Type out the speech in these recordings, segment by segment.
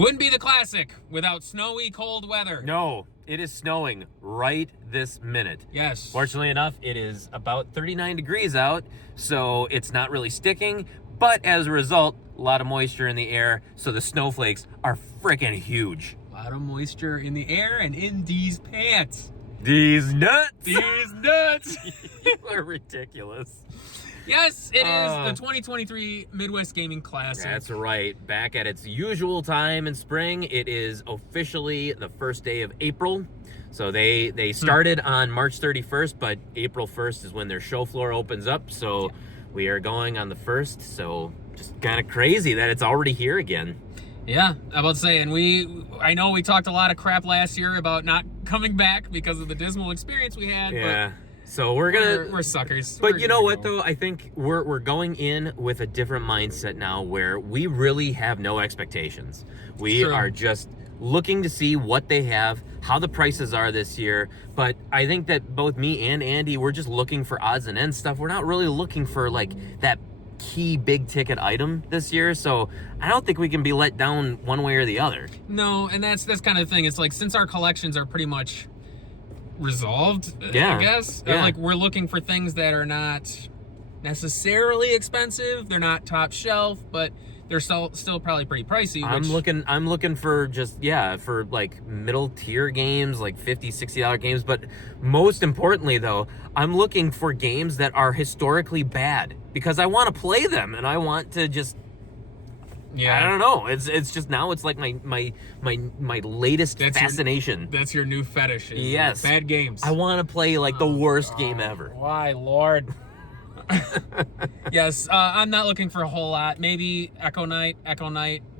wouldn't be the Classic without snowy, cold weather. No, it is snowing right this minute. Yes. Fortunately enough, it is about 39 degrees out, so it's not really sticking. But as a result, a lot of moisture in the air, so the snowflakes are freaking huge. A lot of moisture in the air and in these pants. These nuts! These nuts! You are ridiculous. Yes, it is the 2023 Midwest Gaming Classic. That's right. Back at its usual time in spring. It is officially the first day of April. So they started on March 31st, but April 1st is when their show floor opens up. So we are going on the 1st. So just kind of crazy that it's already here again. Yeah, I'm about to say, and I know we talked a lot of crap last year about not coming back because of the dismal experience we had. Yeah. But so we're suckers. But you know what, though? I think we're going in with a different mindset now where we really have no expectations. We are just looking to see what they have, how the prices are this year. But I think that both me and Andy, we're just looking for odds and ends stuff. We're not really looking for, like, that key big ticket item this year. So I don't think we can be let down one way or the other. No, and that's kind of the thing. It's like, since our collections are pretty much resolved, I guess. Yeah. Like, we're looking for things that are not necessarily expensive. They're not top shelf, but they're still probably pretty pricey. I'm looking for just, for like middle tier games, like $50, $60 games. But most importantly, though, I'm looking for games that are historically bad because I want to play them and I want to just, I don't know. It's just now it's like my latest fascination. That's your new fetish. Yes. Bad games. I want to play like the worst game ever. Why, Lord? Yes, I'm not looking for a whole lot. Maybe Echo Knight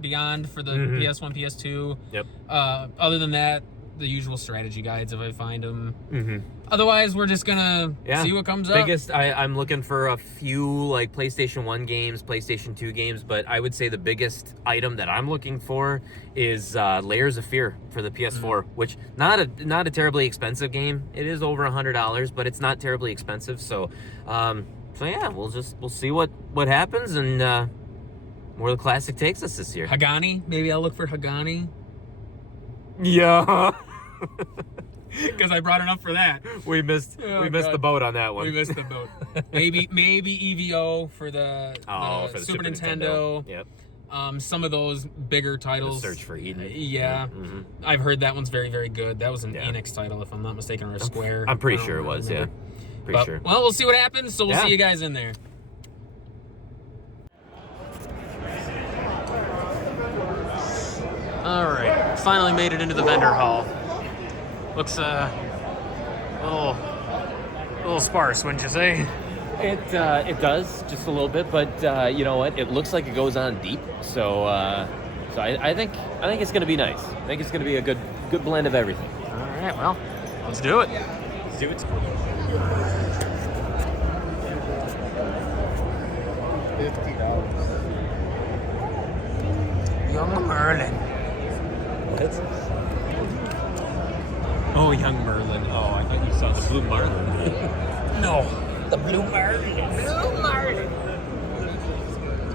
Beyond for the PS1, PS2. Yep. Other than that, the usual strategy guides if I find them. Mm-hmm. Otherwise, we're just gonna see what comes up. I'm looking for a few like PlayStation 1 games, PlayStation 2 games, but I would say the biggest item that I'm looking for is Layers of Fear for the PS4, which not a terribly expensive game. It is over $100, but it's not terribly expensive. So yeah, we'll see what happens and where the Classic takes us this year. Hagani, maybe I'll look for Hagani. Yeah. Because I brought it up for that. We missed the boat on that one. We missed the boat. maybe EVO for the Super Nintendo. Yep. Some of those bigger titles. The Search for Eden. Yeah. Mm-hmm. I've heard that one's very, very good. That was an Enix title, if I'm not mistaken, or a Square. I'm pretty sure it was, remember. Pretty sure. Well, we'll see what happens, so we'll see you guys in there. Alright, finally made it into the vendor hall. Looks a little sparse, wouldn't you say? It does just a little bit, but you know what? It looks like it goes on deep. So I think it's gonna be nice. I think it's gonna be a good blend of everything. All right, well, let's do it. Let's do it. $50. Young Merlin. What? Oh, Young Merlin. Oh, I thought you saw the Blue Marlin. No, the Blue Marlin. Blue Marlin.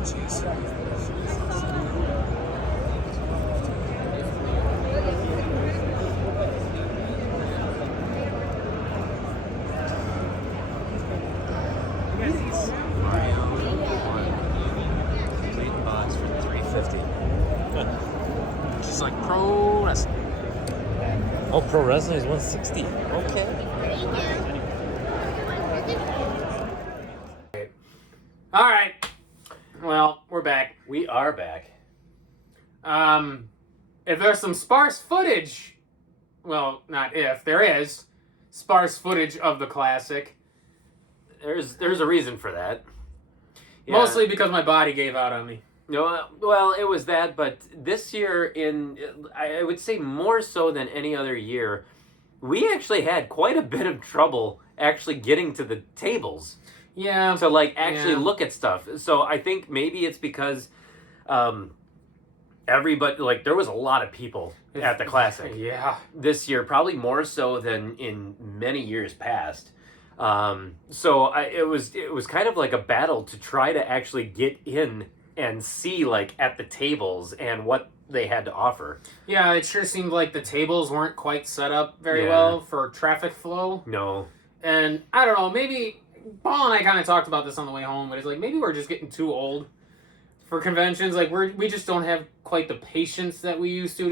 Jeez. Just like pro wrestling. Oh, pro wrestling is 160. Okay. All right. Well, we're back. We are back. If there's some sparse footage, well, not if, there is sparse footage of the Classic. There's a reason for that. Yeah. Mostly because my body gave out on me. No, well, it was that, but this year, I would say more so than any other year, we actually had quite a bit of trouble actually getting to the tables. Yeah. To actually look at stuff. So I think maybe it's because everybody, there was a lot of people at the Classic. Yeah. This year, probably more so than in many years past. So it was kind of like a battle to try to actually get in and see like at the tables and what they had to offer. Yeah, it sure seemed like the tables weren't quite set up very Yeah. well for traffic flow. No. And I don't know, maybe Paul and I kind of talked about this on the way home, but it's like maybe we're just getting too old for conventions. Like we just don't have quite the patience that we used to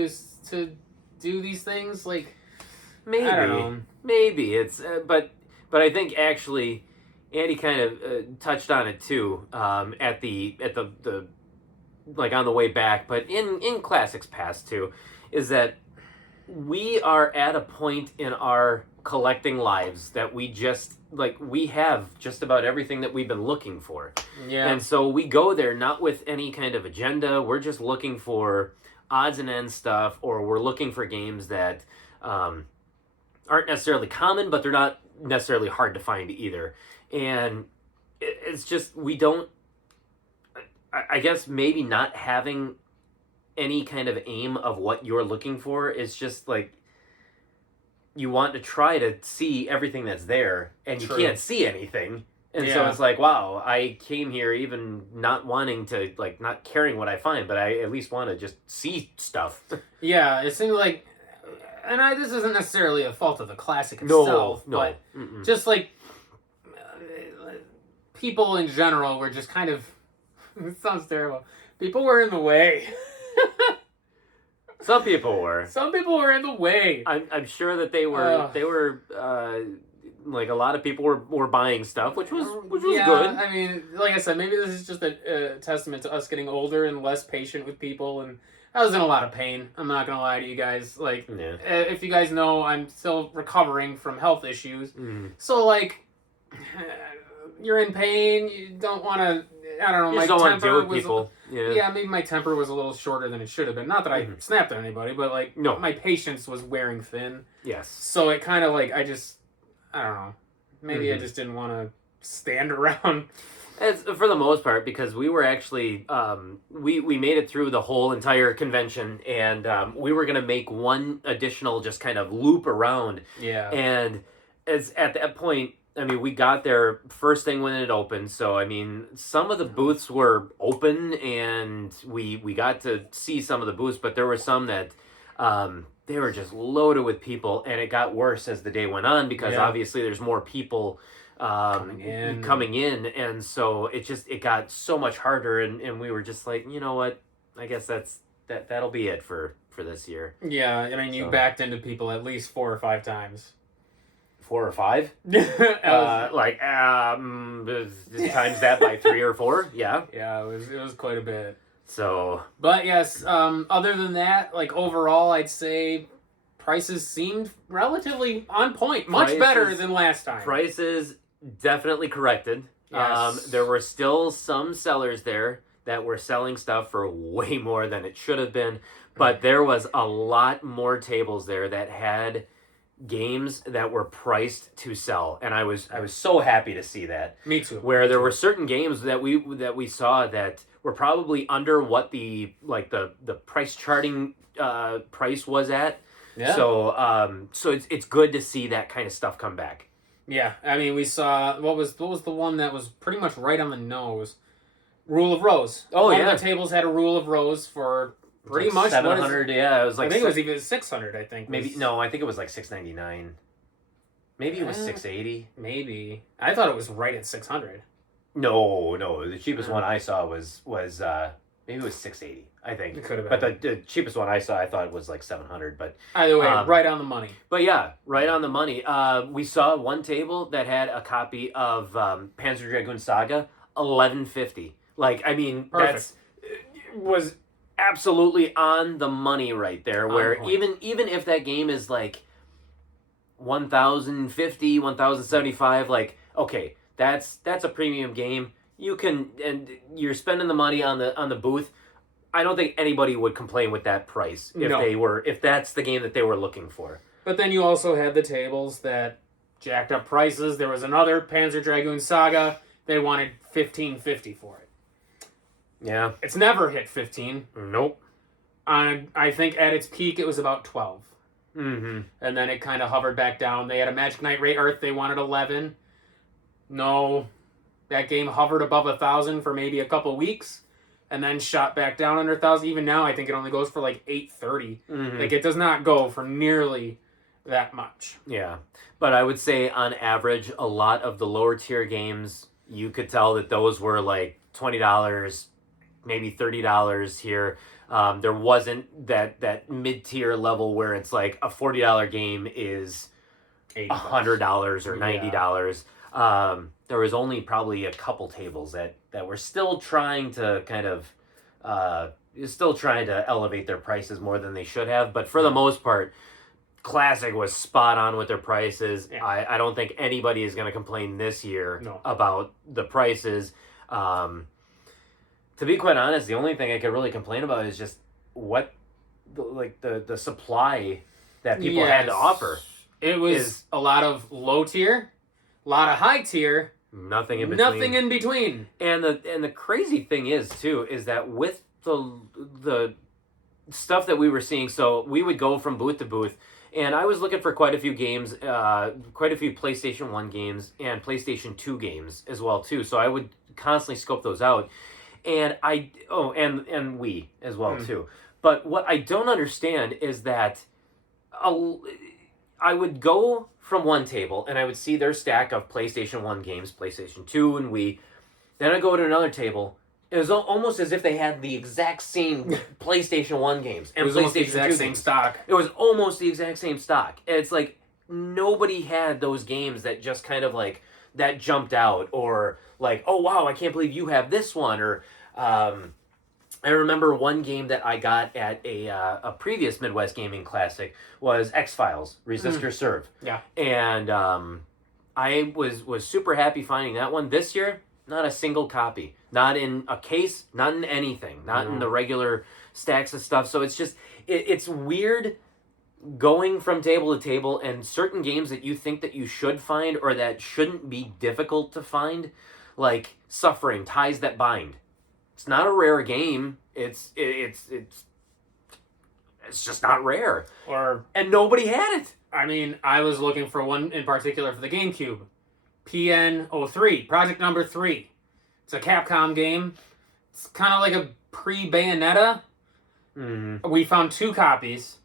do these things. Like Maybe, I don't know. Maybe it's, but I think actually, Andy kind of touched on it too at the like on the way back, but in Classics Past too, is that we are at a point in our collecting lives that we just like we have just about everything that we've been looking for. Yeah. And so we go there not with any kind of agenda. We're just looking for odds and ends stuff, or we're looking for games that aren't necessarily common, but they're not necessarily hard to find either. And it's just, we don't, I guess maybe not having any kind of aim of what you're looking for is just like, you want to try to see everything that's there, and you can't see anything. And so it's like, wow, I came here even not wanting to, like, not caring what I find, but I at least want to just see stuff. Yeah, it seemed like, and this isn't necessarily a fault of the classic itself, but just like people in general were just kind of, it sounds terrible, people were in the way. Some people were. Some people were in the way. I'm sure that they were like a lot of people were buying stuff, which was good. I mean, like I said, maybe this is just a testament to us getting older and less patient with people, and I was in a lot of pain. I'm not gonna lie to you guys. Like, if you guys know, I'm still recovering from health issues. So like, you're in pain. You don't want to. I don't know. You my don't want to temper deal with people. Yeah, maybe my temper was a little shorter than it should have been. Not that I snapped at anybody, but like, my patience was wearing thin. Yes. So it kind of like I don't know. Maybe I just didn't want to stand around. It's for the most part because we were actually we made it through the whole entire convention, and we were gonna make one additional just kind of loop around. Yeah. And as at that point, I mean, we got there first thing when it opened. So I mean, some of the booths were open, and we got to see some of the booths, but there were some that they were just loaded with people, and it got worse as the day went on because obviously there's more people coming in, and so it got so much harder, and we were just like, you know what, I guess that'll be it for this year. Yeah, I mean, you backed into people at least 4 or 5 times. 4 or 5? Times that by 3 or 4. Yeah. Yeah, it was quite a bit. So, but yes, other than that, like overall, I'd say prices seemed relatively on point, much better than last time. Prices definitely corrected. Yes. There were still some sellers there that were selling stuff for way more than it should have been, but there was a lot more tables there that had games that were priced to sell, and I was so happy to see that. Me too. Where there were certain games that we saw that were probably under what the price charting price was at. Yeah. So it's good to see that kind of stuff come back. Yeah, I mean, we saw what was the one that was pretty much right on the nose. Rule of Rose. Oh, one of the tables had a Rule of Rose for pretty much 700. Yeah, it was like I think it was even 600. I think maybe no, I think it was like 699. Maybe it was 680. Maybe I thought it was right at 600. No, the cheapest one I saw was maybe it was 680. I think it could have been. But the cheapest one I saw, I thought it was like 700. But either way, right on the money. But yeah, right on the money. We saw one table that had a copy of Panzer Dragoon Saga, $11.50. Like, I mean, perfect. was absolutely on the money right there. Where even if that game is like 1,050, 1,075, like okay, that's a premium game. You can, and you're spending the money on the booth. I don't think anybody would complain with that price if that's the game that they were looking for. But then you also had the tables that jacked up prices. There was another Panzer Dragoon Saga. They wanted $15.50 for it. Yeah. It's never hit 15. Nope. I think at its peak it was about 12. Mm-hmm. And then it kind of hovered back down. They had a Magic Knight Ray Earth. They wanted 11. No. That game hovered above 1,000 for maybe a couple weeks. and then shot back down under 1,000. Even now, I think it only goes for like 830. Mm-hmm. Like, it does not go for nearly that much. Yeah. But I would say on average, a lot of the lower tier games, you could tell that those were like $20, maybe $30 here. There wasn't that mid-tier level where it's like a $40 game is $100 or $90. There was only probably a couple tables that were still trying to kind of elevate their prices more than they should have. But for the most part, Classic was spot on with their prices. Yeah. I don't think anybody is going to complain this year about the prices. To be quite honest, the only thing I could really complain about is just what the supply that people had to offer. It was a lot of low tier, a lot of high tier, nothing in between. Nothing in between. And the crazy thing is too is that with the stuff that we were seeing, so we would go from booth to booth, and I was looking for quite a few games, quite a few PlayStation 1 games and PlayStation 2 games as well too. So I would constantly scope those out. And and Wii as well too. But what I don't understand is that I would go from one table and I would see their stack of PlayStation 1 games, PlayStation 2 and Wii. Then I go to another table. It was almost as if they had the exact same PlayStation 1 games and PlayStation 2 exact same stock. It was almost the exact same stock. It's like nobody had those games that just kind of like that jumped out, or like, oh wow, I can't believe you have this one. Or I remember one game that I got at a previous Midwest Gaming Classic was X-Files, Resist or Serve. Yeah. And I was super happy finding that one. This year, not a single copy. Not in a case, not in anything. Not in the regular stacks of stuff. So it's just, it's weird going from table to table, and certain games that you think that you should find or that shouldn't be difficult to find, like Suffering, Ties That Bind. It's not a rare game. It's just not rare. And nobody had it. I mean, I was looking for one in particular for the GameCube. PN03, Project Number 3. It's a Capcom game. It's kind of like a pre-Bayonetta. Mm-hmm. We found 2 copies.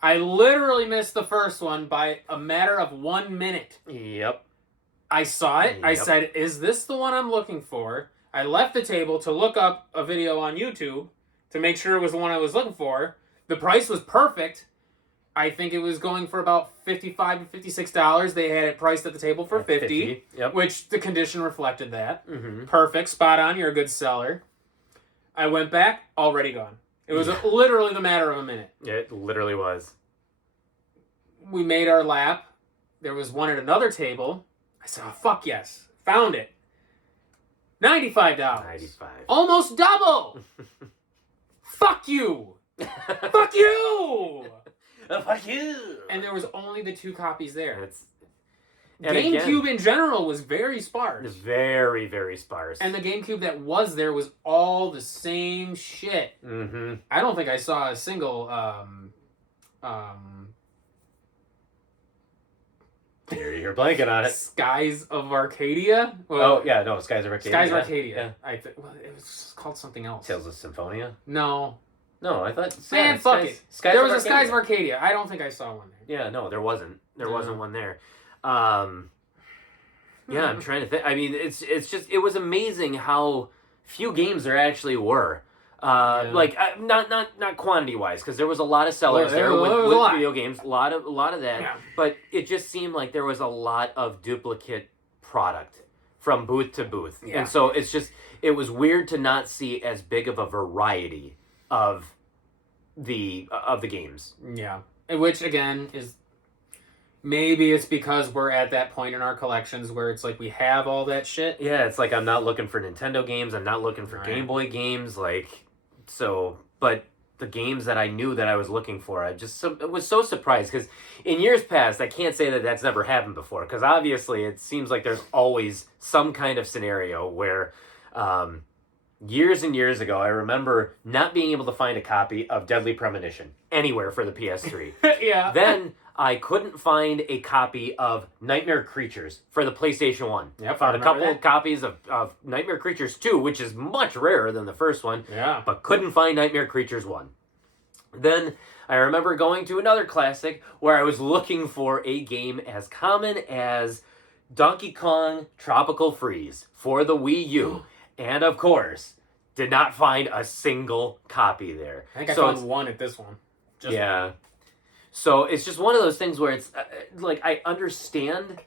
I literally missed the first one by a matter of 1 minute. Yep. I saw it. Yep. I said, is this the one I'm looking for? I left the table to look up a video on YouTube to make sure it was the one I was looking for. The price was perfect. I think it was going for about $55 to $56. They had it priced at the table for $50. Yep. Which the condition reflected that. Mm-hmm. Perfect. Spot on. You're a good seller. I went back. Already gone. It was literally the matter of a minute. It literally was. We made our lap. There was one at another table. I said, oh, fuck yes. Found it. $95. $95. Almost double. Fuck you. Fuck you. Fuck you. And there was only the 2 copies there. And GameCube in general was very sparse. It was very, very sparse. And the GameCube that was there was all the same shit. Mm-hmm. I don't think I saw a single You're blanking on it. Skies of Arcadia? Well, yeah, no, Skies of Arcadia. Skies of Arcadia. Yeah. It was called something else. Tales of Symphonia? No, I thought... Man, fuck it. There was a Skies of Arcadia. I don't think I saw one there. Yeah, no, there wasn't. There wasn't one there. Yeah, I'm trying to think. I mean, it's just... It was amazing how few games there actually were. Like not quantity wise, because there was a lot of sellers there with video games, a lot of that. But it just seemed like there was a lot of duplicate product from booth to booth, and so it was weird to not see as big of a variety of the games. Yeah, which again is maybe it's because we're at that point in our collections where it's like we have all that shit. Yeah, it's like I'm not looking for Nintendo games, I'm not looking for Game Boy games, like. So, but the games that I knew that I was looking for, I was so surprised, because in years past, I can't say that that's never happened before, because obviously it seems like there's always some kind of scenario where years and years ago, I remember not being able to find a copy of Deadly Premonition anywhere for the PS3. Yeah. Then I couldn't find a copy of Nightmare Creatures for the PlayStation 1. Yep, Found a couple that. copies of Nightmare Creatures 2, which is much rarer than the first one. Yeah. But couldn't find Nightmare Creatures 1. Then I remember going to another classic where I was looking for a game as common as Donkey Kong Tropical Freeze for the Wii U. And of course, did not find a single copy there. I think I found one at this one. Yeah. So it's just one of those things where it's like I understand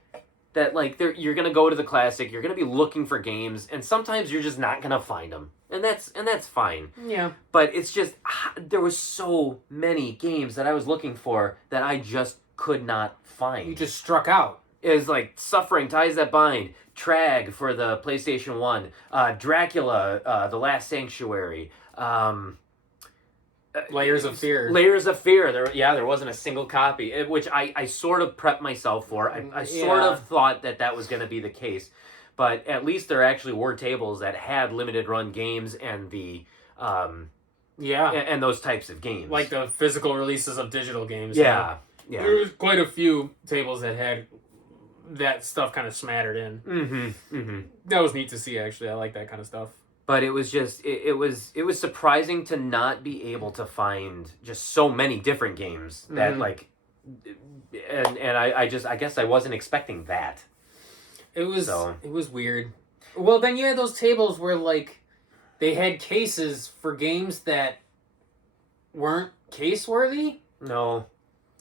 that like you're gonna go to the classic, you're gonna be looking for games, and sometimes you're just not gonna find them, and that's fine. Yeah. But it's just there was so many games that I was looking for that I just could not find. You just struck out. It was like Suffering, Ties That Bind, Trag for the PlayStation 1, Dracula, The Last Sanctuary, Layers of Fear. Layers of Fear. There wasn't a single copy, which I sort of prepped myself for. I sort of thought that was going to be the case. But at least there actually were tables that had limited run games and the... and those types of games. Like the physical releases of digital games. Yeah. There was quite a few tables that had that stuff kind of smattered in. That was neat to see, actually. I like that kind of stuff. But it was just it was surprising to not be able to find just so many different games that like, and I guess I wasn't expecting that. It was weird. Well, then you had those tables where like they had cases for games that weren't case worthy. No,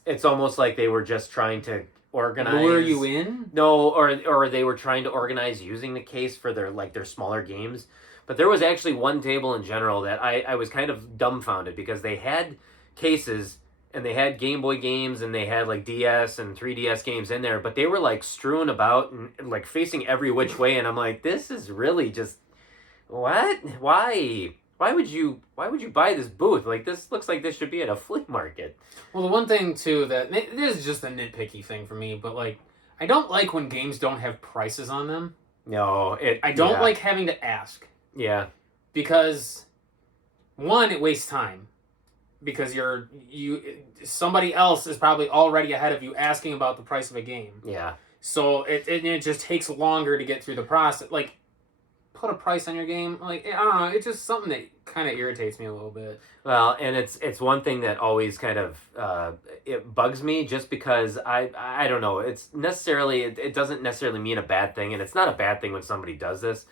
it's almost like they were just trying to organize. Lure you in? No, or they were trying to organize using the case for their smaller games. But there was actually one table in general that I was kind of dumbfounded because they had cases and they had Game Boy games and they had like DS and 3DS games in there, but they were like strewn about and like facing every which way, and I'm like, this is really just what? Why would you buy this booth? Like, this looks like this should be at a flea market. Well, the one thing too that this is just a nitpicky thing for me, but like I don't like when games don't have prices on them. No, I don't like having to ask. Yeah. Because one, it wastes time. Because somebody else is probably already ahead of you asking about the price of a game. Yeah. So it just takes longer to get through the process. Like, put a price on your game. Like, I don't know. It's just something that kind of irritates me a little bit. Well, and it's one thing that always kind of it bugs me just because I don't know. It's necessarily it doesn't necessarily mean a bad thing, and it's not a bad thing when somebody does this.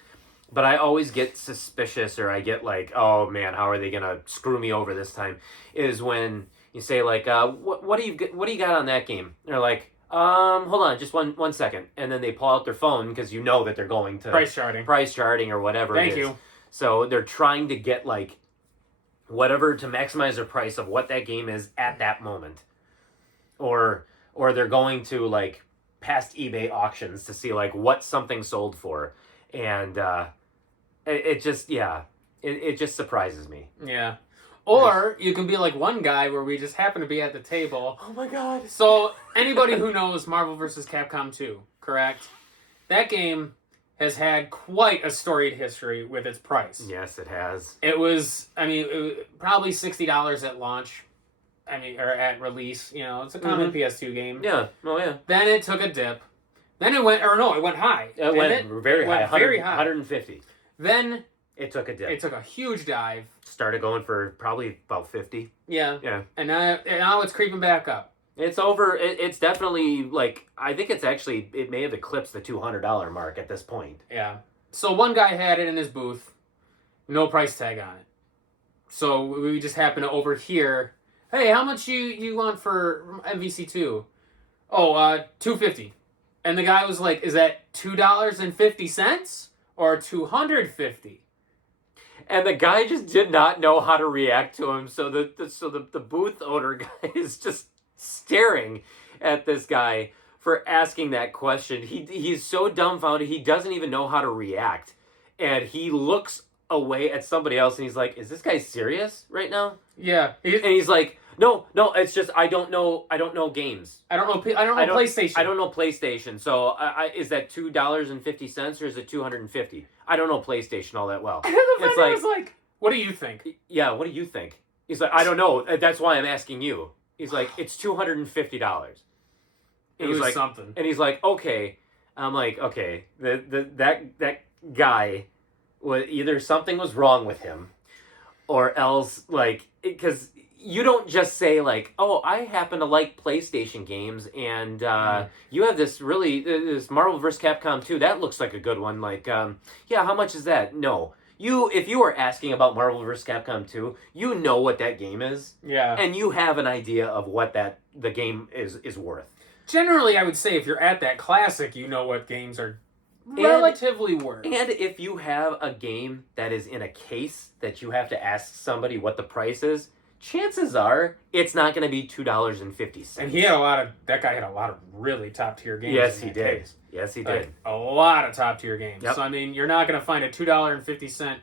But I always get suspicious, or I get like, oh man, how are they gonna screw me over this time? Is when you say like, what do you got on that game? And they're like, hold on, just one second, and then they pull out their phone because you know that they're going to price charting or whatever. Thank it is. you. So they're trying to get like whatever to maximize their price of what that game is at that moment, or they're going to like past eBay auctions to see like what something sold for, and it just surprises me. Yeah. Or you can be like one guy where we just happen to be at the table. Oh my god. So anybody who knows Marvel vs. Capcom 2, correct? That game has had quite a storied history with its price. Yes, it has. It was probably $60 at launch. Or at release. You know, it's a common PS2 game. Yeah. Oh yeah. Then it took a dip. Then it went high. It went very high. 150. Then it took a dip. It took a huge dive. Started going for probably about 50. Yeah. Yeah. And now it's creeping back up. It's over. It's definitely like, I think it may have eclipsed the $200 mark at this point. Yeah. So one guy had it in his booth, no price tag on it. So we just happened to overhear, hey, how much you want for MVC2? Oh, $250. And the guy was like, is that $2.50 or $250? And the guy just did not know how to react to him. So the booth owner guy is just staring at this guy for asking that question. He's so dumbfounded, he doesn't even know how to react. And he looks away at somebody else and he's like, is this guy serious right now? Yeah. And he's like, no, it's just I don't know games. I don't know PlayStation. I don't know PlayStation. So is that $2.50 or is it $250? I don't know PlayStation all that well. And the vendor was like, what do you think? Yeah, what do you think? He's like, I don't know. That's why I'm asking you. He's like, it's $250. It was like, something. And he's like, okay. I'm like, okay, that guy, either something was wrong with him, or else, like, because you don't just say, like, oh, I happen to like PlayStation games, and you have this this Marvel vs. Capcom 2, that looks like a good one, like, yeah, how much is that? No. If you were asking about Marvel vs. Capcom 2, you know what that game is. Yeah. And you have an idea of what the game is worth. Generally, I would say if you're at that classic, you know what games are relatively worth. And if you have a game that is in a case that you have to ask somebody what the price is, chances are it's not going to be $2.50. And that guy had a lot of really top tier games. Yes, he did. Yes, he did. A lot of top tier games. Yep. So, I mean, you're not going to find a $2.50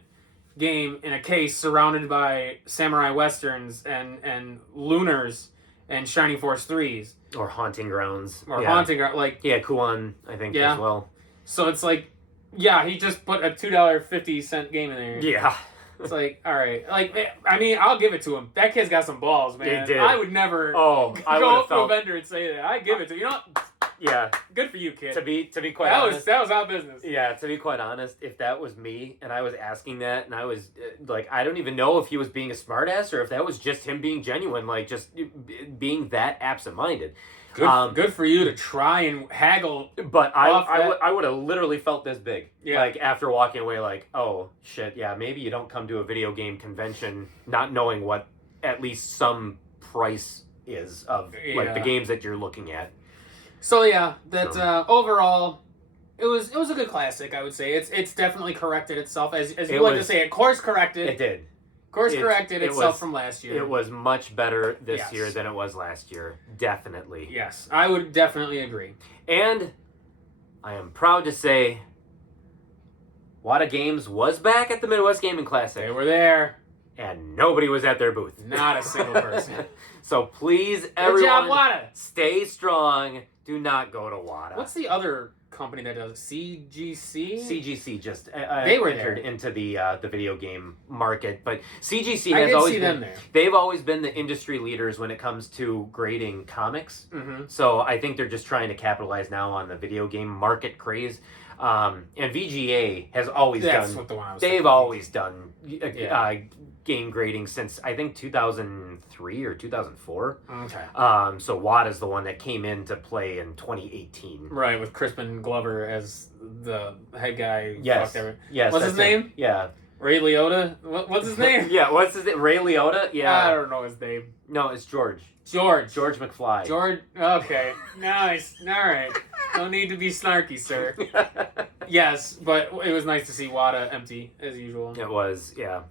game in a case surrounded by Samurai Westerns and Lunars and Shining Force 3s. Or Haunting Grounds. Haunting Grounds. Like, yeah, Kuon, I think, as well. So it's like, yeah, he just put a $2.50 game in there. Yeah. It's like, all right. Like, I mean, I'll give it to him. That kid's got some balls, man. He did. I would never go up to a vendor and say that. I give it to you. You know what? Yeah. Good for you, kid. To be quite honest. That was our business. Yeah, to be quite honest, if that was me and I was asking that and I was like, I don't even know if he was being a smartass or if that was just him being genuine, like just being that absent-minded. Good for you to try and haggle. But I would have literally felt this big. Yeah. Like after walking away, like, oh shit, yeah, maybe you don't come to a video game convention not knowing what at least some price is of like the games that you're looking at. So yeah, overall, it was a good classic. I would say it's definitely corrected itself as you like to say. It course corrected. It did. Corrected itself from last year. It was much better this year than it was last year. Definitely. Yes, I would definitely agree. And I am proud to say, Wada Games was back at the Midwest Gaming Classic. They were there. And nobody was at their booth. Not a single person. So please, everyone, good job, Wada. Stay strong. Do not go to Wada. What's the other company that does it? CGC? CGC just they were entered into the video game market, but CGC has always been them there. They've always been the industry leaders when it comes to grading comics. Mm-hmm. So I think they're just trying to capitalize now on the video game market craze. And VGA has always they've always done game grading since I think 2003 or 2004. Okay. So Wada's the one that came into play in 2018. Right, with Crispin Glover as the head guy. Yes. Yes. What's his name? Yeah. Ray Liotta? What's his name? Yeah, what's his name? Ray Liotta? Yeah. I don't know his name. No, it's George. George McFly. George. Okay. Nice. All right. No need to be snarky, sir. Yes, but it was nice to see Wada empty as usual. It was, yeah.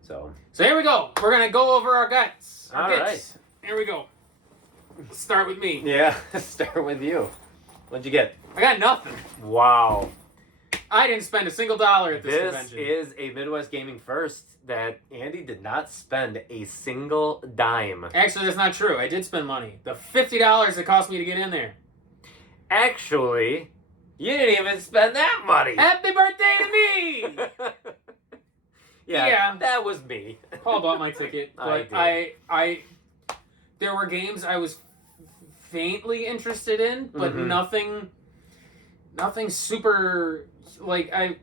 So here we go. We're gonna go over our guts. All right. Here we go. Start with me. Yeah. Start with you. What'd you get? I got nothing. Wow. I didn't spend a single dollar at this convention. This is a Midwest Gaming first that Andy did not spend a single dime. Actually, that's not true. I did spend money. The $50 it cost me to get in there. Actually, you didn't even spend that money. Happy birthday to me! Yeah, that was me. Paul bought my ticket, but I there were games I was faintly interested in, but nothing super, like, I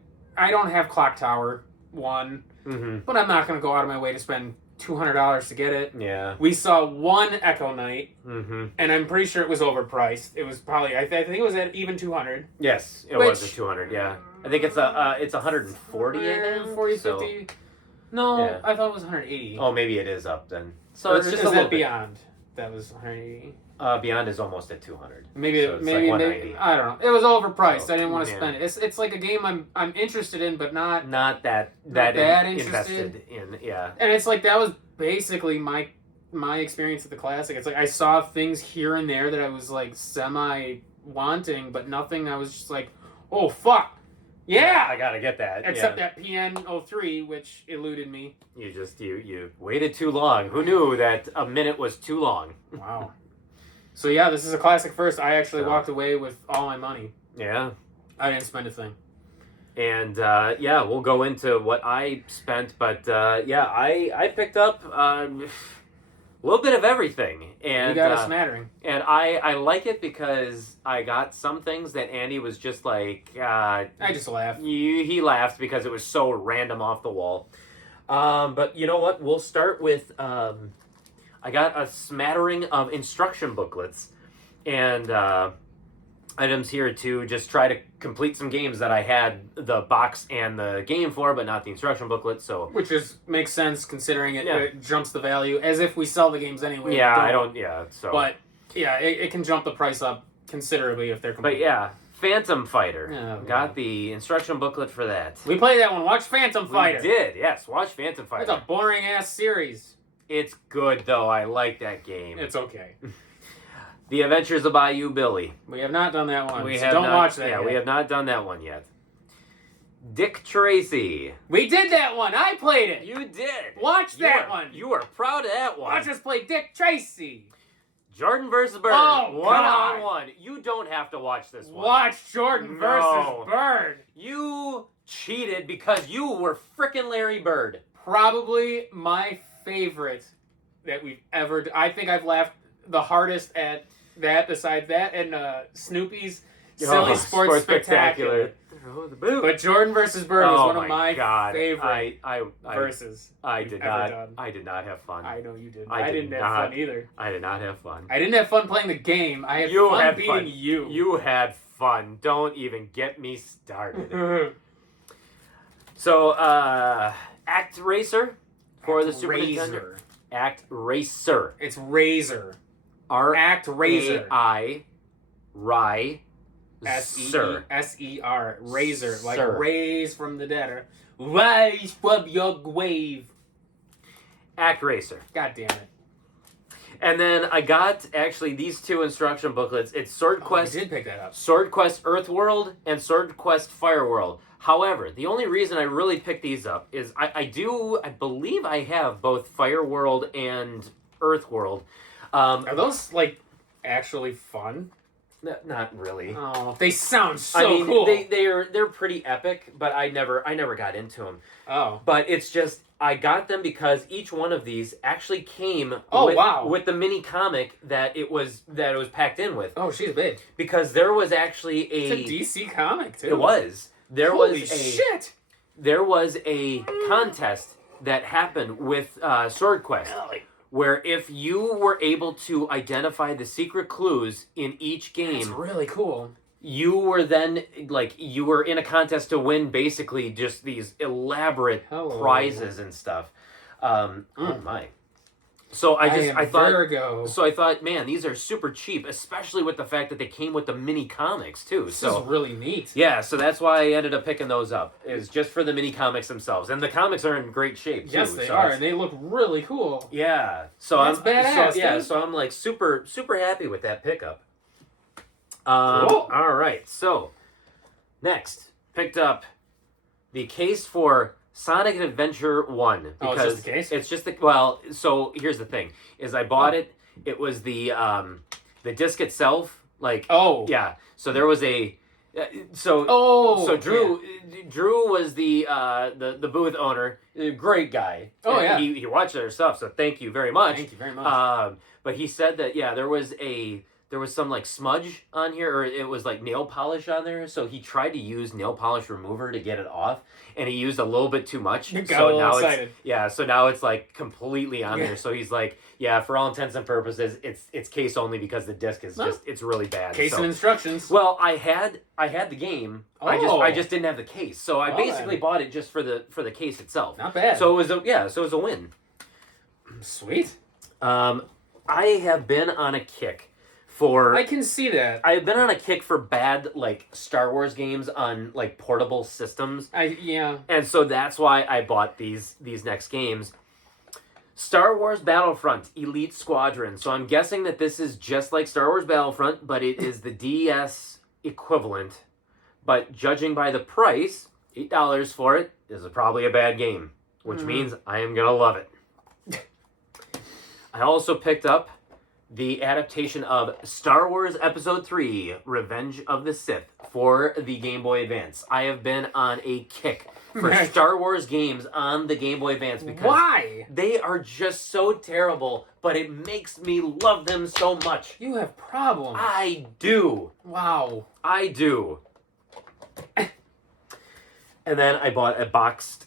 don't have Clock Tower 1, but I'm not going to go out of my way to spend $200 to get it. Yeah. We saw one Echo Knight, and I'm pretty sure it was overpriced. It was probably, I think it was at even 200. Yes, it was a 200, yeah. I think it's 140 40, 50. No, yeah. I thought it was 180. Oh, maybe it is up then. So it's just a little bit. Beyond? That was 180. Beyond is almost at 200. Maybe so maybe I don't know. It was overpriced. So, I didn't want to yeah. spend it. It's like a game I'm interested in, but not that invested in. Yeah. And it's like that was basically my experience at the Classic. It's like I saw things here and there that I was like semi wanting, but nothing. I was just like, oh fuck. Yeah, I gotta get that. Except that PN03, which eluded me. You waited too long. Who knew that a minute was too long? Wow. So yeah, this is a Classic first. I actually walked away with all my money. Yeah. I didn't spend a thing. And we'll go into what I spent, but I picked up A little bit of everything. And You got a smattering. And I like it because I got some things that Andy was just like... I just laughed. He laughed because it was so random off the wall. But you know what? We'll start with... I got a smattering of instruction booklets. And... items here to just try to complete some games that I had the box and the game for, but not the instruction booklet. So which makes sense considering it jumps the value as if we sell the games anyway. Yeah, I don't. Yeah, so but yeah, it can jump the price up considerably if they're complete. But yeah, Phantom Fighter got the instruction booklet for that. We played that one. Watch Phantom Fighter. We did. Yes, watch Phantom Fighter. It's a boring ass series. It's good though. I like that game. It's okay. The Adventures of Bayou Billy. We have not done that one. Don't watch that. Yeah, yet. we have not done that one yet. Dick Tracy. We did that one. I played it. You did. Watch that one. You are proud of that one. Watch us play Dick Tracy. Jordan versus Bird. Oh, one-on-one. You don't have to watch this one. Watch Jordan versus Bird. You cheated because you were frickin' Larry Bird. Probably my favorite that we've ever... I think I've laughed the hardest at that, besides that, and Snoopy's Silly Sports Spectacular. Throw the boot. But Jordan versus Bird was one of my favorite verses. I did not have fun. I know you didn't. I didn't have fun either. I did not have fun. I didn't have fun playing the game. I had fun beating you. You had fun. Don't even get me started. So, Act Racer for the Super Nintendo. Act Racer. It's Razor. Act Razor. Rye. S-E-R. Razor. Like raise from the dead. Or rise from your grave. Act Racer. God damn it. And then I got, actually, these two instruction booklets. It's Sword Quest. I did pick that up. Sword Quest Earthworld and Sword Quest Fireworld. However, the only reason I really picked these up is I believe I have both Fireworld and Earthworld. Are those, like, actually fun? Not really. Oh, they sound so cool. They're pretty epic, but I never got into them. Oh. But it's just, I got them because each one of these actually came with the mini comic that it was packed in with. Oh, she's big. Because there was actually It's a DC comic, too. It was. Holy shit! There was a contest that happened with Sword Quest. Where if you were able to identify the secret clues in each game... That's really cool. You were then, you were in a contest to win basically just these elaborate prizes and stuff. Oh my. So I thought, man, these are super cheap, especially with the fact that they came with the mini comics too. This is really neat. Yeah, so that's why I ended up picking those up. Is just for the mini comics themselves, and the comics are in great shape too. Yes, they are, and they look really cool. Yeah, so that's badass. So I'm like super happy with that pickup. Cool. All right, so next picked up the case for Sonic Adventure 1. Because it's just the case? It's just so here's the thing, is I bought it. It was the disc itself. Yeah. So there was a... Drew was the booth owner. Great guy. Oh, yeah. He watched our stuff, so thank you very much. Thank you very much. But he said that, there was some smudge on here, or it was nail polish on there, so he tried to use nail polish remover to get it off, and he used a little bit too much. So now it's completely on there. So he's for all intents and purposes, it's case only because the disc is it's really bad. Case and instructions. Well, I had the game. I just didn't have the case. So I basically bought it just for the case itself. Not bad. So it was a win. Sweet. I have been on a kick. I can see that. I've been on a kick for bad Star Wars games on portable systems. And so that's why I bought these next games. Star Wars Battlefront Elite Squadron. So I'm guessing that this is just like Star Wars Battlefront, but it is the DS equivalent. But judging by the price, $8 for it is probably a bad game, which means I am gonna love it. I also picked up the adaptation of Star Wars Episode 3, Revenge of the Sith, for the Game Boy Advance. I have been on a kick for Star Wars games on the Game Boy Advance because why? They are just so terrible, but it makes me love them so much. You have problems. I do. Wow. I do. And then I bought a boxed,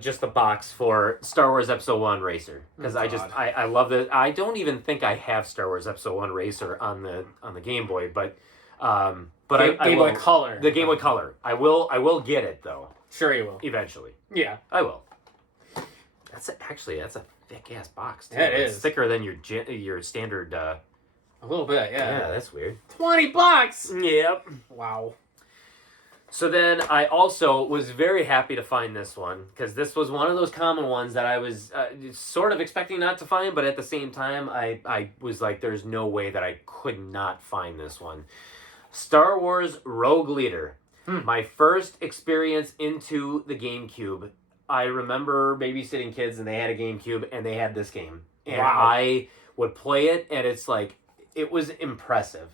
just a box for Star Wars Episode 1 Racer. Because I love it. I don't even think I have Star Wars Episode 1 Racer on the Game Boy, but Game Boy Color. The Game Boy Color. I will get it, though. Sure you will. Eventually. Yeah. I will. That's a thick-ass box, too. Yeah, it it's is. thicker than your standard... A little bit, yeah. Yeah, that's weird. $20! Yep. Wow. So then I also was very happy to find this one, because this was one of those common ones that I was sort of expecting not to find, but at the same time, I was like, there's no way that I could not find this one. Star Wars Rogue Leader. My first experience into the GameCube. I remember babysitting kids, and they had a GameCube, and they had this game. And I would play it, and it's like, it was impressive.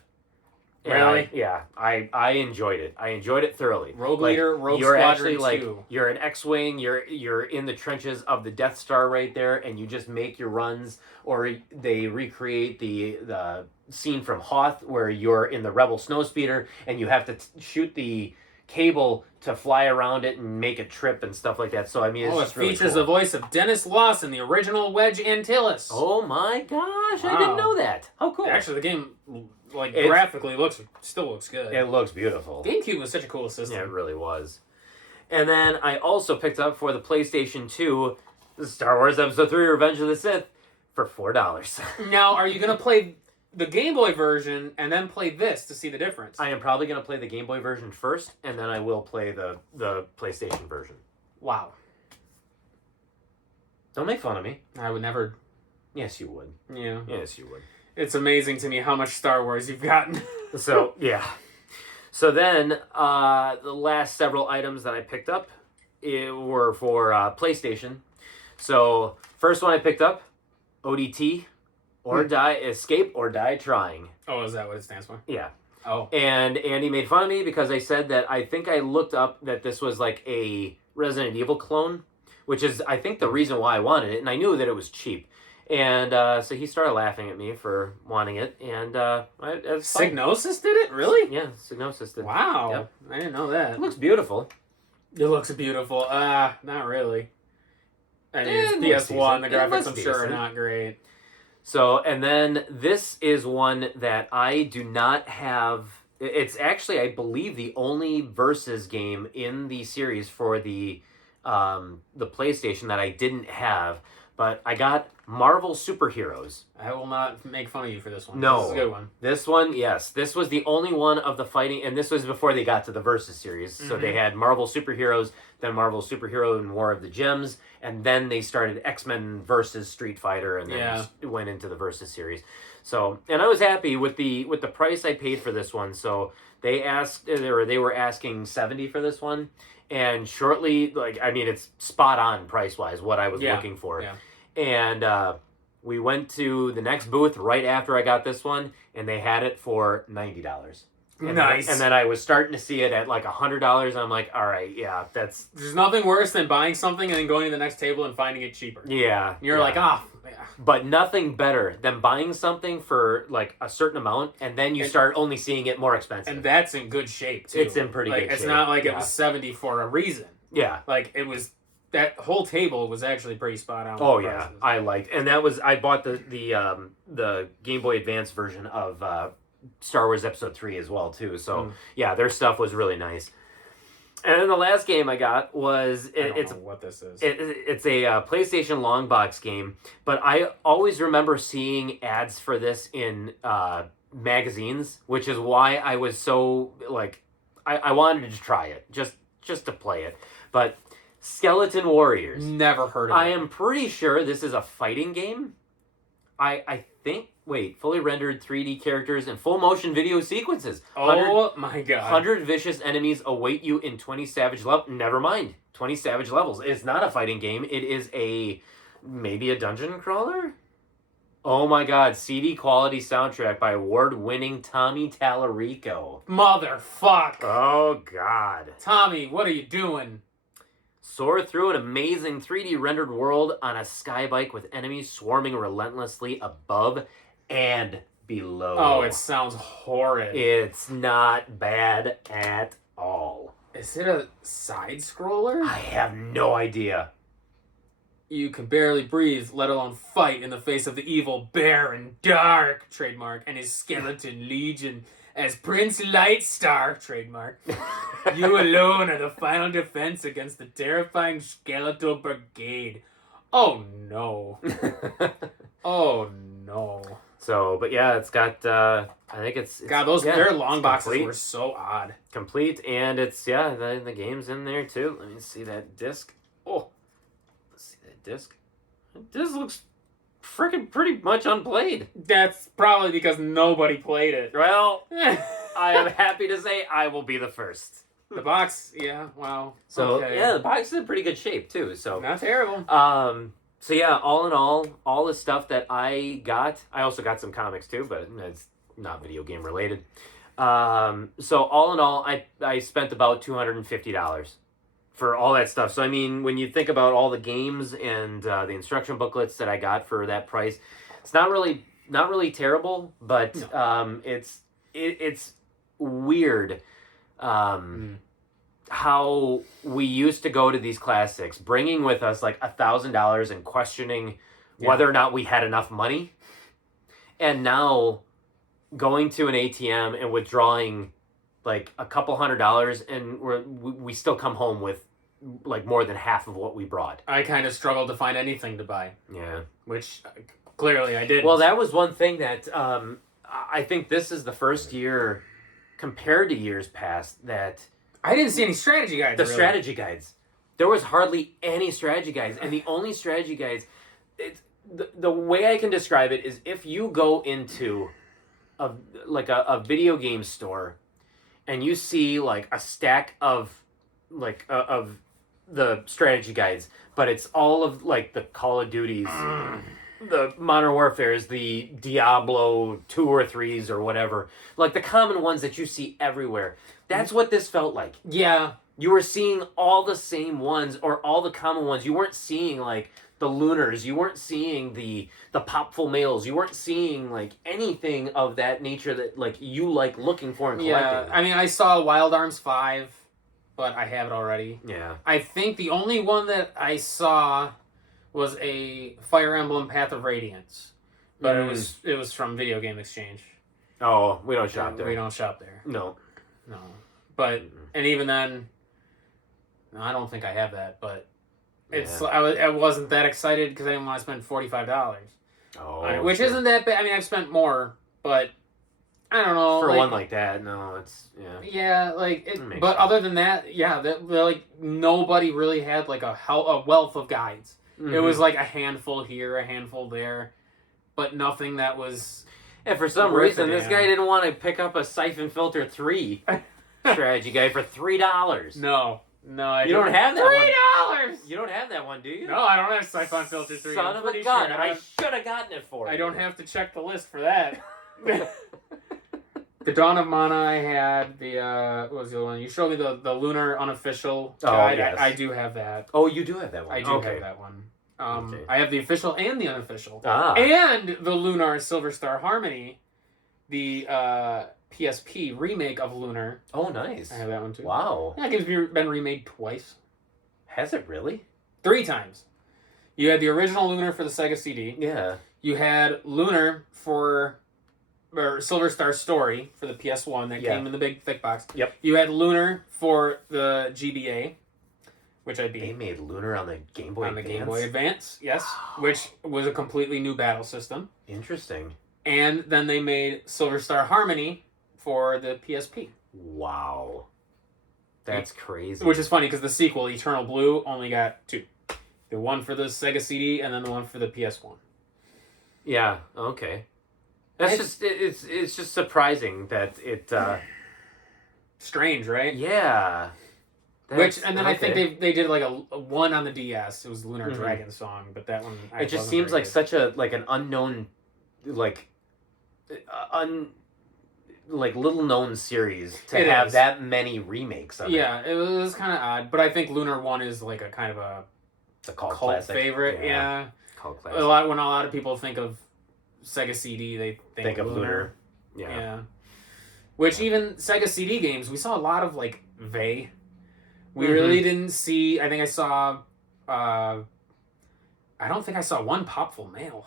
Really? I enjoyed it. I enjoyed it thoroughly. Rogue Leader, Rogue you're Squadron actually 2. You're an X-Wing, you're in the trenches of the Death Star right there, and you just make your runs, or they recreate the scene from Hoth where you're in the Rebel Snowspeeder, and you have to shoot the cable to fly around it and make a trip and stuff like that. So, I mean, it's just really features cool. the voice of Dennis Lawson, the original Wedge Antilles. Oh my gosh, Wow. I didn't know that. How cool. Actually, the game, graphically, still looks good. It looks beautiful. GameCube was such a cool system. Yeah, it really was. And then I also picked up for the PlayStation 2 Star Wars Episode 3 Revenge of the Sith for $4. Now, are you going to play the Game Boy version and then play this to see the difference? I am probably going to play the Game Boy version first, and then I will play the PlayStation version. Wow. Don't make fun of me. I would never... Yes, you would. Yeah. Yes, you would. It's amazing to me how much Star Wars you've gotten. So, yeah. So then, the last several items that I picked up were for PlayStation. So, first one I picked up, ODT, or die, escape or die trying. Oh, is that what it stands for? Yeah. Oh. And Andy made fun of me because I said that I think I looked up that this was like a Resident Evil clone, which is, I think, the reason why I wanted it, and I knew that it was cheap. And so he started laughing at me for wanting it, and Psygnosis did it? Really? Yeah, Psygnosis did. Wow. Yep. I didn't know that. It looks beautiful. It looks beautiful. Not really. I mean, it's looks PS1. The decent. It graphics, looks I'm sure, are decent. not great. So, and then this is one that I do not have. It's actually, I believe, the only Versus game in the series for the PlayStation that I didn't have. But I got Marvel Superheroes. I will not make fun of you for this one. No. This is a good one. This one, yes. This was the only one of the fighting, and this was before they got to the Versus series. So they had Marvel Superheroes, then Marvel Superhero and War of the Gems, and then they started X-Men versus Street Fighter, and then went into the Versus series. So, and I was happy with the price I paid for this one. So they were asking $70 for this one, and shortly, it's spot on price wise what I was looking for. Yeah. And we went to the next booth right after I got this one, and they had it for $90. Nice. And then I was starting to see it at like $100, and I'm like, all right, yeah, that's... There's nothing worse than buying something and then going to the next table and finding it cheaper. Yeah. You're like, yeah. But nothing better than buying something for like a certain amount, and then you start only seeing it more expensive. And that's in good shape, too. It's in pretty good shape. It's not like it was 70 for a reason. Yeah. Like, it was... That whole table was actually pretty spot on. Oh yeah, I liked, and that was I bought the Game Boy Advance version of Star Wars Episode 3 as well too. So yeah, their stuff was really nice. And then the last game I got was I don't know what this is. It's a PlayStation long box game, but I always remember seeing ads for this in magazines, which is why I was so like I wanted to try it just to play it, but. Skeleton Warriors. Never heard of it. I am pretty sure this is a fighting game. I think... Wait, fully rendered 3D characters and full motion video sequences. Oh my god. 100 vicious enemies await you in 20 savage levels. Never mind. 20 savage levels. It's not a fighting game. It is maybe a dungeon crawler? Oh my God, CD quality soundtrack by award-winning Tommy Tallarico. Motherfuck. Oh God. Tommy, what are you doing? Soar through an amazing 3D rendered world on a skybike with enemies swarming relentlessly above and below. Oh, it sounds horrid. It's not bad at all. Is it a side scroller? I have no idea. You can barely breathe, let alone fight in the face of the evil Baron Dark, trademark, and his skeleton legion as Prince Lightstar, trademark. You alone are the final defense against the terrifying skeletal brigade. Oh no. Oh no. So, but yeah, it's got, I think it's God, their long boxes complete. were so odd. Complete, and it's, yeah, the game's in there too. Let me see that disc. Oh, let's see that disc. This looks freaking pretty much unplayed. That's probably because nobody played it. Well, I am happy to say I will be the first. The box, yeah, wow. So, okay. yeah, the box is in pretty good shape too, so. Not terrible. So yeah, all in all the stuff that I got, I also got some comics too, but it's not video game related. So all in all, I spent about $250 for all that stuff. So I mean, when you think about all the games and the instruction booklets that I got for that price, it's not really terrible, but No. It's weird. How we used to go to these classics, bringing with us like $1,000 and questioning whether or not we had enough money, and now going to an ATM and withdrawing like a couple $100, and we still come home with like more than half of what we brought. I kind of struggled to find anything to buy. Yeah, Which clearly I didn't. well, that was one thing that I think this is the first year compared to years past that. I didn't see any strategy guides. The really. strategy guides. There was hardly any strategy guides, and the only strategy guides, it's the way I can describe it is if you go into a video game store and you see like a stack of of the strategy guides, but it's all of like the Call of Duties, the Modern Warfares, the Diablo 2 or 3s or whatever, like the common ones that you see everywhere. That's what this felt like. Yeah. You were seeing all the same ones or all the common ones. You weren't seeing like the Lunars. You weren't seeing the Popful Males. You weren't seeing like anything of that nature that like you like looking for and collecting. Yeah. I mean, I saw Wild Arms 5, but I have it already. Yeah. I think the only one that I saw was a Fire Emblem Path of Radiance, but it was from Video Game Exchange. Oh, we don't shop there. We don't shop there. No. But and even then, I don't think I have that. But it's I wasn't that excited because I didn't want to spend $45. Oh, which isn't that bad. I mean, I've spent more, but I don't know. For one like that, no, it's Yeah, like it, makes but sense. other than that, yeah, like nobody really had like a wealth of guides. Mm-hmm. It was like a handful here, a handful there, but nothing that was. And for some reason, this guy didn't want to pick up a Siphon Filter 3 strategy guide for $3. No, you don't have that one. $3. You don't have that one, do you? No, I don't have Siphon Filter 3. Son of a gun! I should have gotten it for you. I don't have to check the list for that. The Dawn of Mana, I had the what was the other one? You showed me the Lunar unofficial guide. Yes. I do have that. Oh, you do have that one. I do have that one. Okay. I have the official and the unofficial, Ah. and the Lunar Silver Star Harmony, the PSP remake of Lunar. Oh, nice. I have that one too. Wow. Yeah, game's been remade twice. Has it really? 3 times. You had the original Lunar for the Sega CD. Yeah. You had Lunar or Silver Star Story for the PS1 that came in the big thick box. Yep. You had Lunar for the GBA, which I beat. They made Lunar on the Game Boy Advance? The Game Boy Advance, yes. Which was a completely new battle system. Interesting. And then they made Silver Star Harmony for the PSP. Wow. That's crazy. Which is funny because the sequel, Eternal Blue, only got 2. The one for the Sega CD and then the one for the PS1. Yeah, okay. That's it's just surprising that it strange, right? Yeah. I think they did like a one on the DS. It was Lunar Dragon Song, but that one it just seems like such an unknown like like little known series to It have is. that many remakes of it. Yeah, it was kind of odd, but I think Lunar 1 is like a kind of a It's a cult classic. favorite. Yeah. Cult When classic. a lot of people think of Sega CD, they think of Lunar. Lunar. Yeah. Which even Sega CD games, we saw a lot of like Vey. We Mhm. really didn't see. I think I saw. I don't think I saw one Popful Mail.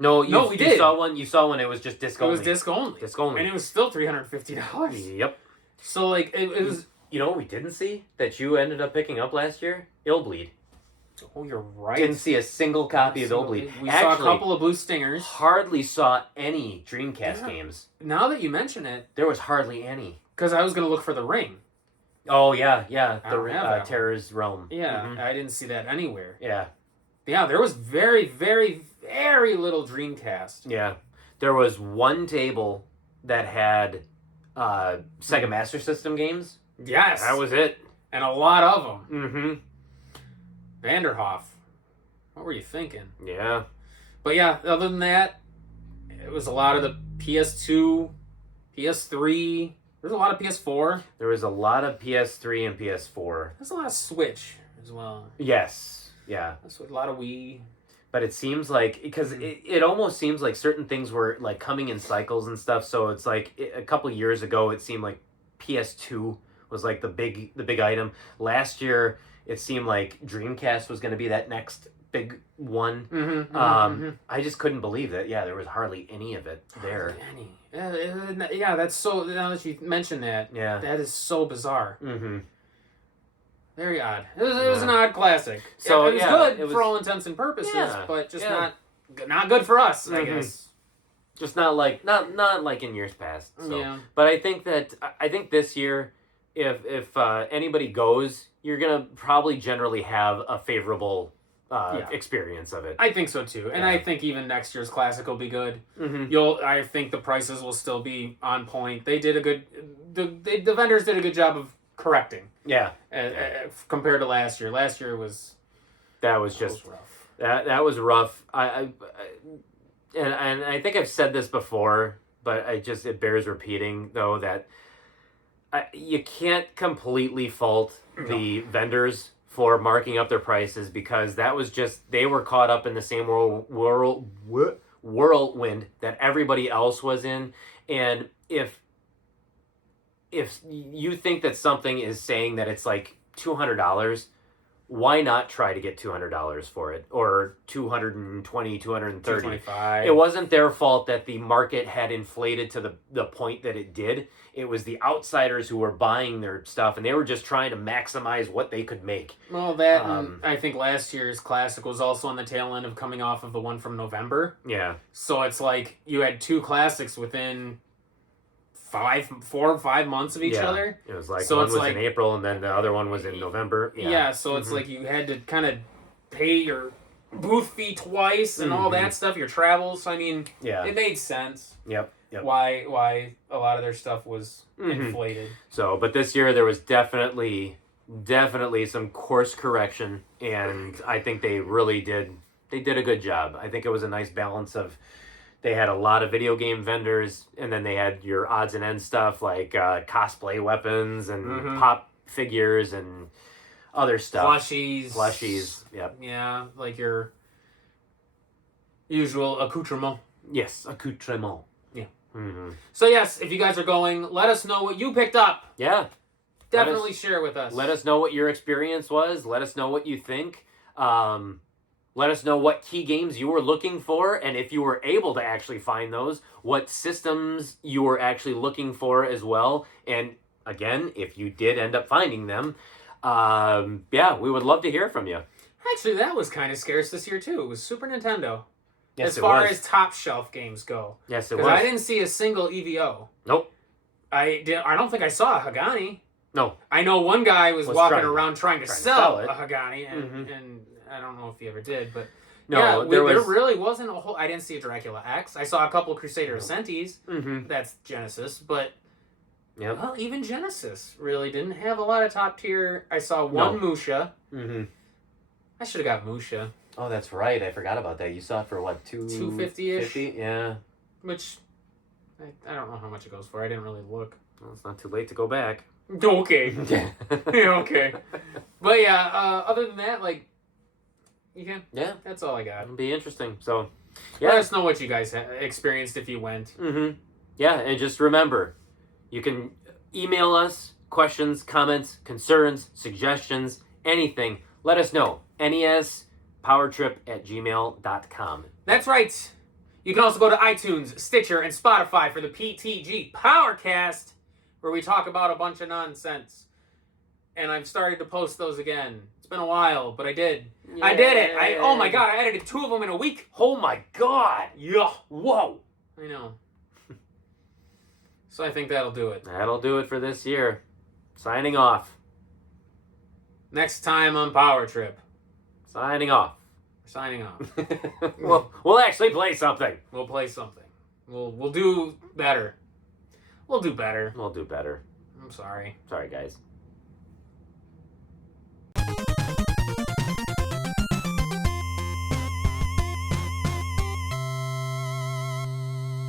No, we you did. saw one. You saw one. It was just disc only. It was disc only. Disc only. And it was still $350. Yep. So like it was. You know what we didn't see that you ended up picking up last year? Illbleed. Oh, you're right. Didn't see a single copy of Illbleed. We saw a couple of Blue Stingers. Hardly saw any Dreamcast Yeah. games. Now that you mention it, There was hardly any. because I was gonna look for the Ring. Oh yeah. I don't have that one. Terror's Realm. Yeah, Mhm. I didn't see that anywhere. Yeah. Yeah, there was very, very, very little Dreamcast. Yeah. There was one table that had Sega Master System games. Yes, That was it. and a lot of them. Mm-hmm. Vanderhoff, what were you thinking? Yeah. But yeah, other than that, it was a lot of the PS2, PS3. There's a lot of PS4. There was a lot of PS3 and PS4. There's a lot of Switch as well. Yes. Yeah. That's a lot of Wii. But it seems like, because it almost seems like certain things were like coming in cycles and stuff. So it's like a couple years ago, it seemed like PS2 was like the big item. Last year, it seemed like Dreamcast was going to be that next big one. I just couldn't believe that. Yeah, there was hardly any of it there. Any. Yeah, that's so. Now that you mention that, Yeah. that is so bizarre. Mm-hmm. Very odd. It was an odd classic. So, it was yeah, good it was- for all intents and purposes, Yeah, but just yeah. not good for us, I Mhm. guess. Just not like in years past. So. Yeah. But I think this year, if anybody goes, you're gonna probably generally have a favorable experience of it. I think so too, and Yeah. I think even next year's classic will be good. Mm-hmm. I think the prices will still be on point. They did a good. The vendors did a good job of correcting. Yeah. Compared to last year. Last year was rough. That was rough. And I think I've said this before, but it bears repeating though that you can't completely fault the vendors for marking up their prices, because that was just, they were caught up in the same whirlwind that everybody else was in. And if you think that something is saying that it's like $200, why not try to get $200 for it, or $220, $230? $225. It wasn't their fault that the market had inflated to the point that it did. It was the outsiders who were buying their stuff, and they were just trying to maximize what they could make. Well, that and I think last year's classic was also on the tail end of coming off of the one from November. Yeah. So it's like you had two classics within 4 or 5 months of each other. It was like So one it's was like- in April, and then the other one was in November. Yeah, so it's like you had to kind of pay your booth fee twice and all that stuff, your travels. So, I mean, Yeah. it made sense Yep. why a lot of their stuff was Mhm. inflated. So, but this year there was definitely some course correction, and I think they really did. They did a good job. I think it was a nice balance of. They had a lot of video game vendors, and then they had your odds and ends stuff like cosplay weapons and pop figures and other stuff. Plushies. Yep. Yeah, like your usual accoutrement. Yes, accoutrement. Yeah. Mm-hmm. So yes, if you guys are going, let us know what you picked up. Yeah. Definitely share with us. Let us know what your experience was. Let us know what you think. Let us know what key games you were looking for, and if you were able to actually find those, what systems you were actually looking for as well. And again, if you did end up finding them, we would love to hear from you. Actually, that was kind of scarce this year too. It was Super Nintendo. Yes, as it far was. as top shelf games go. Yes, it Because was. I didn't see a single EVO. Nope. I don't think I saw a Hagani. No. I know one guy was walking trying- around trying to trying to sell sell it. a Hagani, and I don't know if he ever did, but No, yeah, there there was- really wasn't a whole. I didn't see a Dracula X. I saw a couple Crusader Ascentis. Mm-hmm. That's Genesis, but Yep. well, even Genesis really didn't have a lot of top tier. I saw one Musha. Mm-hmm. I should have got Musha. Oh, that's right. I forgot about that. You saw it for what, $250? $250-ish? Yeah. which I don't know how much it goes for. I didn't really look. Well, it's not too late to go back. Okay. Yeah, okay. But yeah, other than that, like, yeah, that's all I got. It'll be interesting. So, Let us know what you guys experienced if you went. Mm-hmm. Yeah, and just remember, you can email us questions, comments, concerns, suggestions, anything. Let us know. nespowertrip@gmail.com. That's right. You can also go to iTunes, Stitcher, and Spotify for the PTG Powercast, where we talk about a bunch of nonsense. And I've started to post those again. It's been a while, but I did. Yay. I did it. Oh my god, I edited 2 of them in a week. Oh my god. Yeah. Whoa. I know. So I think that'll do it. That'll do it for this year. Signing off. Next time on Power Trip. Signing off. Signing off. We'll actually play something. We'll play something. We'll do better. We'll do better. We'll do better. I'm sorry. Sorry, guys.